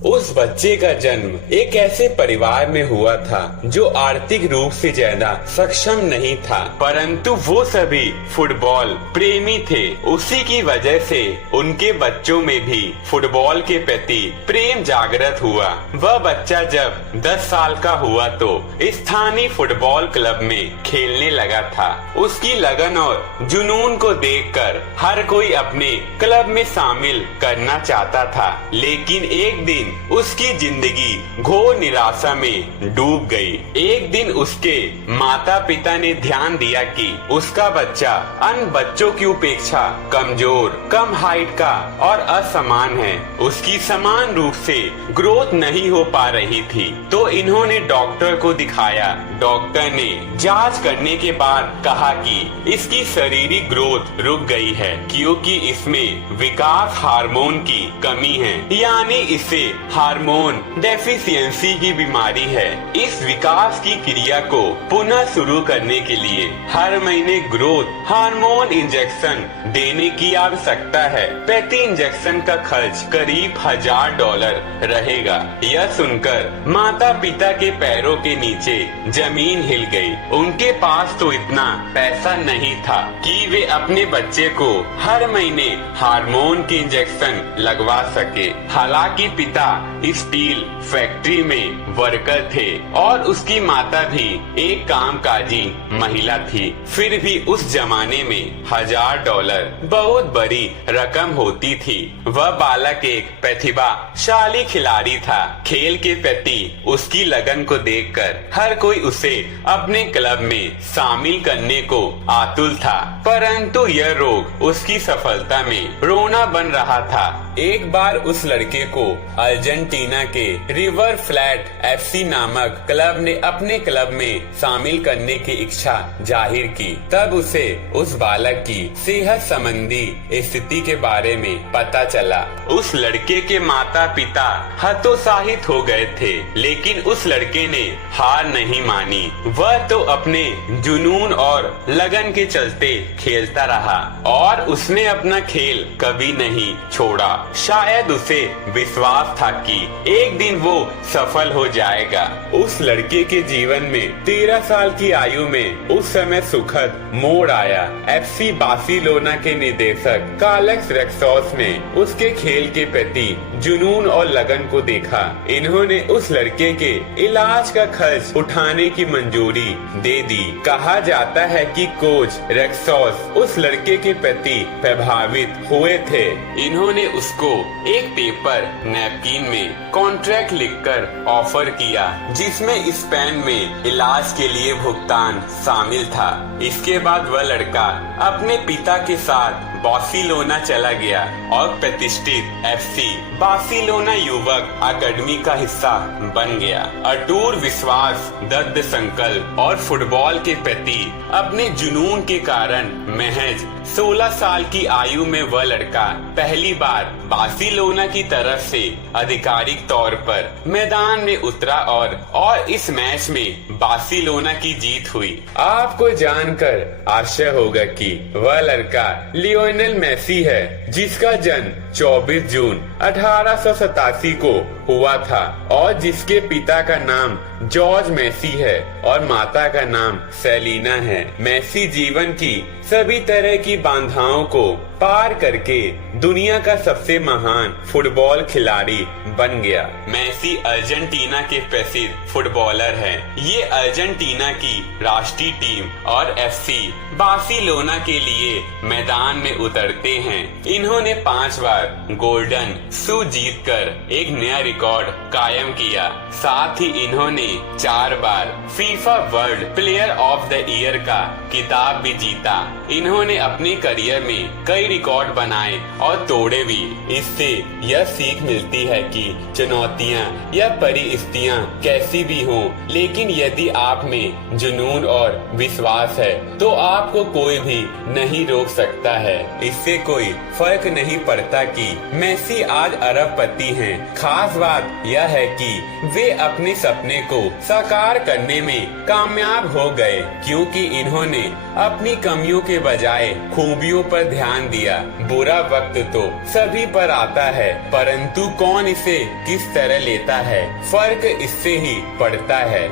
उस बच्चे का जन्म एक ऐसे परिवार में हुआ था जो आर्थिक रूप से ज्यादा सक्षम नहीं था, परंतु वो सभी फुटबॉल प्रेमी थे। उसी की वजह से उनके बच्चों में भी फुटबॉल के प्रति प्रेम जागृत हुआ। वह बच्चा जब 10 साल का हुआ तो स्थानीय फुटबॉल क्लब में खेलने लगा था। उसकी लगन और जुनून को देखकर हर कोई अपने क्लब में शामिल करना चाहता था, लेकिन एक दिन उसकी जिंदगी घोर निराशा में डूब गई। एक दिन उसके माता पिता ने ध्यान दिया कि उसका बच्चा अन्य बच्चों की उपेक्षा कमजोर, कम हाइट का और असमान है। उसकी समान रूप से ग्रोथ नहीं हो पा रही थी, तो इन्होंने डॉक्टर को दिखाया। डॉक्टर ने जांच करने के बाद कहा कि इसकी शारीरिक ग्रोथ रुक गई है, क्योंकि इसमें विकास हार्मोन की कमी है, यानी इसे हार्मोन डेफिशिएंसी की बीमारी है। इस विकास की क्रिया को पुनः शुरू करने के लिए हर महीने ग्रोथ हार्मोन इंजेक्शन देने की आवश्यकता है। प्रति इंजेक्शन का खर्च करीब $1000 रहेगा। यह सुनकर माता पिता के पैरों के नीचे जमीन हिल गई। उनके पास तो इतना पैसा नहीं था कि वे अपने बच्चे को हर महीने हार्मोन के इंजेक्शन लगवा सके। हालांकि पिता स्टील फैक्ट्री में वर्कर थे और उसकी माता भी एक कामकाजी महिला थी, फिर भी उस जमाने में $1000 बहुत बड़ी रकम होती थी। वह बालक एक प्रतिभाशाली खिलाड़ी था। खेल के प्रति उसकी लगन को देखकर हर कोई उसे अपने क्लब में शामिल करने को आतुर था, परंतु यह रोग उसकी सफलता में रोना बन रहा था। एक बार उस लड़के को अर्जेंटीना के रिवर फ्लैट FC नामक क्लब ने अपने क्लब में शामिल करने की इच्छा जाहिर की। तब उसे उस बालक की सेहत संबंधी स्थिति के बारे में पता चला। उस लड़के के माता पिता हतोत्साहित हो गए थे, लेकिन उस लड़के ने हार नहीं मानी। वह तो अपने जुनून और लगन के चलते खेलता रहा और उसने अपना खेल कभी नहीं छोड़ा। शायद उसे विश्वास था कि एक दिन वो सफल हो जाएगा। उस लड़के के जीवन में 13 साल की आयु में उस समय सुखद मोड़ आया। FC बार्सिलोना के निदेशक कार्लोस रेक्सॉस ने उसके खेल के प्रति जुनून और लगन को देखा। इन्होंने उस लड़के के इलाज का खर्च उठाने की मंजूरी दे दी। कहा जाता है कि कोच रेक्सॉस उस लड़के के प्रति प्रभावित हुए थे। इन्होंने उसको एक पेपर नैपकिन में कॉन्ट्रैक्ट लिखकर ऑफर किया, जिसमें स्पेन में इलाज के लिए भुगतान शामिल था। इसके बाद वह लड़का अपने पिता के साथ बार्सिलोना चला गया और प्रतिष्ठित FC बार्सिलोना युवक अकादमी का हिस्सा बन गया। अटूट विश्वास, दृढ़ संकल्प और फुटबॉल के प्रति अपने जुनून के कारण महज 16 साल की आयु में वह लड़का पहली बार बार्सिलोना की तरफ से आधिकारिक तौर पर मैदान में उतरा और इस मैच में बार्सिलोना की जीत हुई। आपको जानकर आश्चर्य होगा कि वह लड़का लियोनेल मेसी है, जिसका जन्म 24 जून 1887 को हुआ था और जिसके पिता का नाम जॉर्ज मेसी है और माता का नाम सेलिना है। मेसी जीवन की सभी तरह की बाधाओं को पार करके दुनिया का सबसे महान फुटबॉल खिलाड़ी बन गया। मेसी अर्जेंटीना के प्रसिद्ध फुटबॉलर हैं। ये अर्जेंटीना की राष्ट्रीय टीम और FC बार्सिलोना के लिए मैदान में उतरते हैं। इन्होंने 5 बार गोल्डन शू जीतकर एक नया रिकॉर्ड कायम किया। साथ ही इन्होंने 4 बार FIFA world player of the year का खिताब भी जीता। इन्होंने अपने करियर में कई रिकॉर्ड बनाए और तोड़े भी। इससे यह सीख मिलती है कि चुनौतियां या परिस्थितियां कैसी भी हों, लेकिन यदि आप में जुनून और विश्वास है तो आपको कोई भी नहीं रोक सकता है। इससे कोई फर्क फर्क नहीं पड़ता कि मेसी आज अरबपति हैं। खास बात यह है कि वे अपने सपने को साकार करने में कामयाब हो गए, क्योंकि इन्होंने अपनी कमियों के बजाय खूबियों पर ध्यान दिया। बुरा वक्त तो सभी पर आता है, परंतु कौन इसे किस तरह लेता है, फर्क इससे ही पड़ता है।